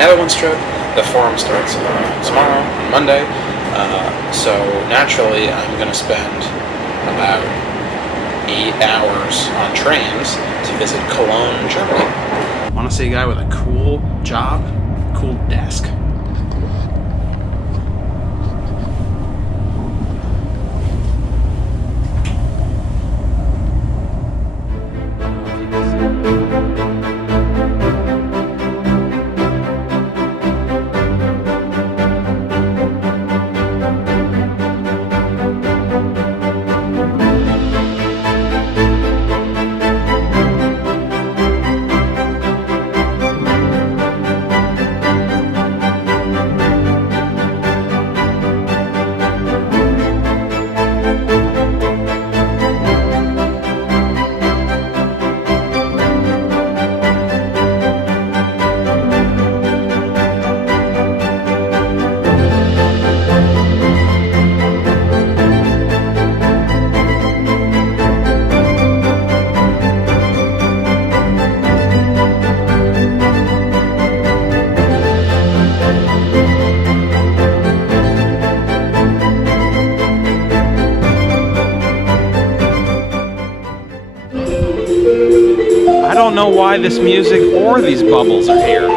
Netherlands trip. The forum starts tomorrow, Monday. So naturally, I'm going to spend about 8 hours on trains to visit Cologne, Germany. Want to see a guy with a cool job, cool desk? I don't know why this music or these bubbles are here.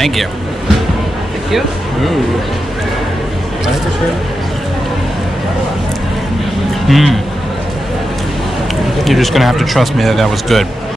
Thank you. Thank you. You're just gonna have to trust me that that was good.